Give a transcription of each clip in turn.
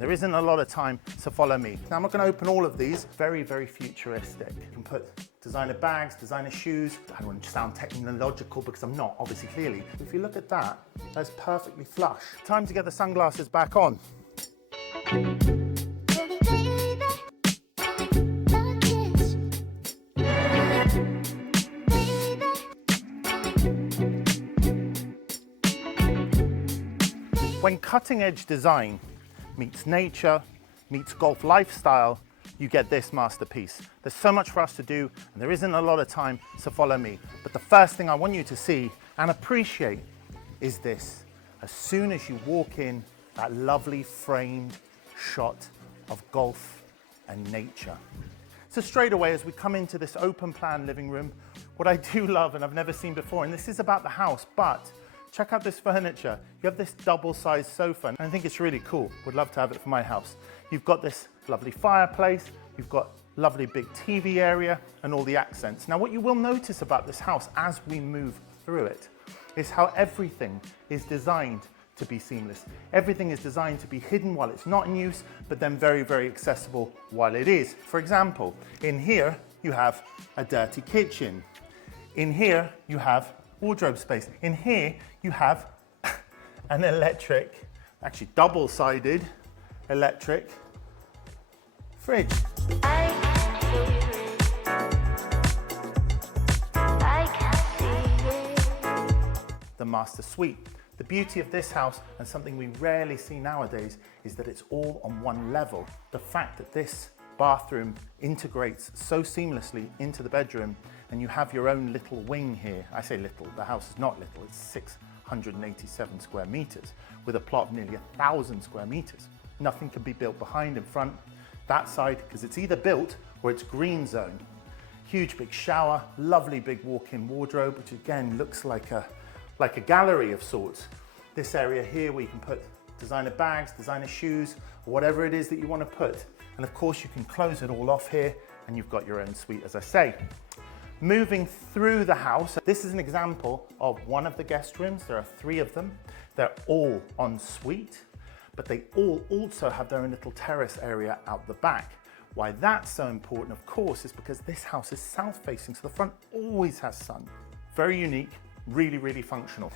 There isn't a lot of time, so follow me. Now I'm not going to open all of these. Very, very futuristic. You can put designer bags, designer shoes. I don't want to sound technological because I'm not, obviously, clearly. If you look at that, that's perfectly flush. Time to get the sunglasses back on. When cutting-edge design meets nature, meets golf lifestyle, you get this masterpiece. There's so much for us to do, and there isn't a lot of time, so follow me. But the first thing I want you to see and appreciate is this. As soon as you walk in, that lovely framed shot of golf and nature. So straight away, as we come into this open plan living room, what I do love, and I've never seen before, and this is about the house, but check out this furniture. You have this double-sized sofa, and I think it's really cool. Would love to have it for my house. You've got this lovely fireplace, you've got lovely big TV area, and all the accents. Now, what you will notice about this house as we move through it is how everything is designed to be seamless. Everything is designed to be hidden while it's not in use, but then very, very accessible while it is. For example, in here, you have a dirty kitchen. In here, you have wardrobe space. In here, you have an electric, actually double-sided electric fridge. The master suite. The beauty of this house, and something we rarely see nowadays, is that it's all on one level. The fact that this bathroom integrates so seamlessly into the bedroom, and you have your own little wing here. I say little, the house is not little, it's 687 square meters with a plot of nearly 1,000 square meters. Nothing can be built behind, in front, that side, because it's either built or it's green zone. Huge big shower, lovely big walk-in wardrobe, which again looks like a gallery of sorts. This area here where you can put designer bags, designer shoes, or whatever it is that you want to put. And of course you can close it all off here and you've got your own suite, as I say. Moving through the house, this is an example of one of the guest rooms. There are 3 of them. They're all en suite, but they all also have their own little terrace area out the back. Why that's so important, of course, is because this house is south-facing, so the front always has sun. Very unique, really, really functional.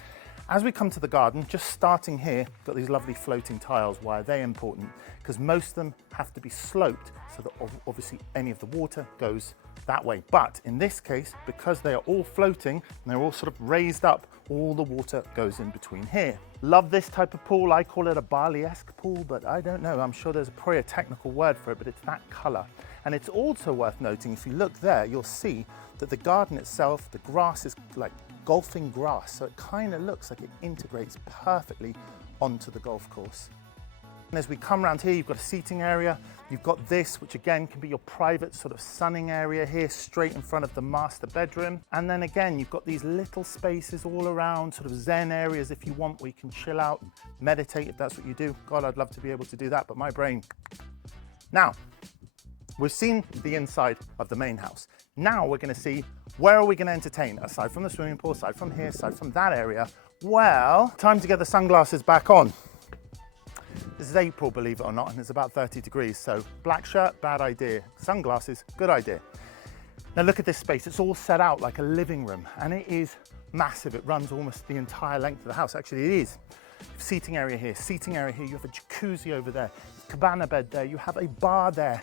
As we come to the garden, just starting here, got these lovely floating tiles. Why are they important? Because most of them have to be sloped so that obviously any of the water goes that way. But in this case, because they are all floating and they're all sort of raised up, all the water goes in between here. Love this type of pool. I call it a Bali-esque pool, but I don't know. I'm sure there's probably a technical word for it, but it's that color. And it's also worth noting, if you look there, you'll see that the garden itself, the grass is like golfing grass, so it kind of looks like it integrates perfectly onto the golf course. And as we come around here, you've got a seating area, you've got this, which again can be your private sort of sunning area here, straight in front of the master bedroom. And then again, you've got these little spaces all around, sort of zen areas if you want, where you can chill out and meditate if that's what you do. God, I'd love to be able to do that, but my brain. Now, we've seen the inside of the main house. Now we're gonna see, where are we gonna entertain? Aside from the swimming pool, aside from here, aside from that area, well, time to get the sunglasses back on. This is April, believe it or not, and it's about 30 degrees, so black shirt, bad idea. Sunglasses, good idea. Now look at this space. It's all set out like a living room, and it is massive. It runs almost the entire length of the house. Actually, it is. Seating area here, you have a jacuzzi over there, cabana bed there, you have a bar there.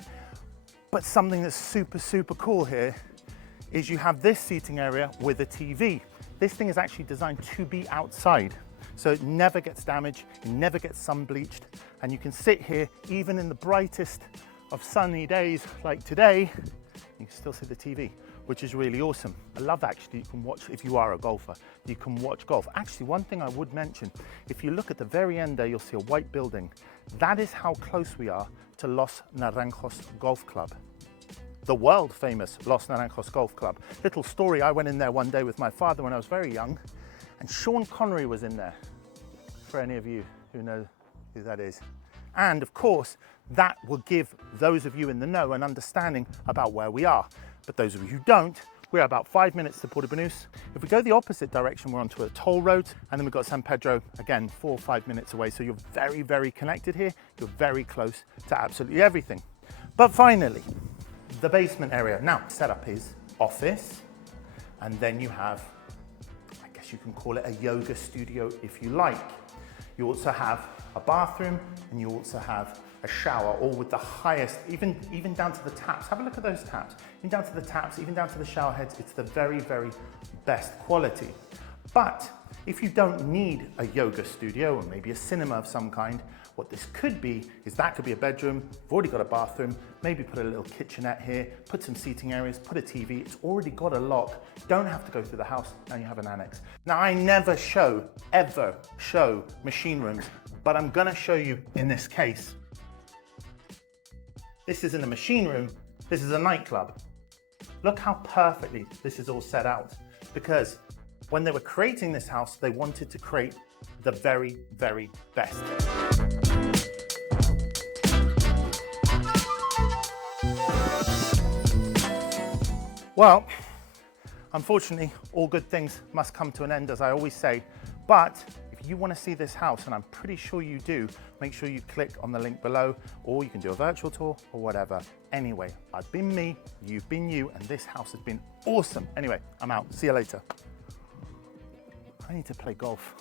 But something that's super, super cool here is you have this seating area with a TV. This thing is actually designed to be outside, so it never gets damaged, it never gets sun bleached, and you can sit here even in the brightest of sunny days like today, you can still see the TV, which is really awesome. I love actually you can watch, if you are a golfer, you can watch golf. Actually, one thing I would mention, if you look at the very end there, you'll see a white building. That is how close we are to Los Naranjos Golf Club. The world famous Los Naranjos Golf Club. Little story, I went in there one day with my father when I was very young, and Sean Connery was in there, for any of you who know who that is. And of course, that will give those of you in the know an understanding about where we are. But those of you who don't, We're about 5 minutes to Puerto Banús. If we go the opposite direction, we're onto a toll road, and then we've got San Pedro, again, 4 or 5 minutes away. So you're very, very connected here. You're very close to absolutely everything. But finally, the basement area. Now, setup is office, and then you have, I guess you can call it a yoga studio if you like. You also have a bathroom, and you also have a shower, all with the highest, even down to the taps. Have a look at those taps. Even down to the taps, even down to the shower heads, it's the very, very best quality. But if you don't need a yoga studio or maybe a cinema of some kind, what this could be is that could be a bedroom. You've already got a bathroom, maybe put a little kitchenette here, put some seating areas, put a TV. It's already got a lock. You don't have to go through the house, now you have an annex. Now I never ever show machine rooms, but I'm gonna show you in this case. This isn't a machine room, this is a nightclub. Look how perfectly this is all set out, because when they were creating this house, they wanted to create the very, very best. Well, unfortunately, all good things must come to an end, as I always say, but if you want to see this house, and I'm pretty sure you do, make sure you click on the link below, or you can do a virtual tour or whatever. Anyway, I've been me, you've been you, and this house has been awesome. Anyway, I'm out. See you later. I need to play golf.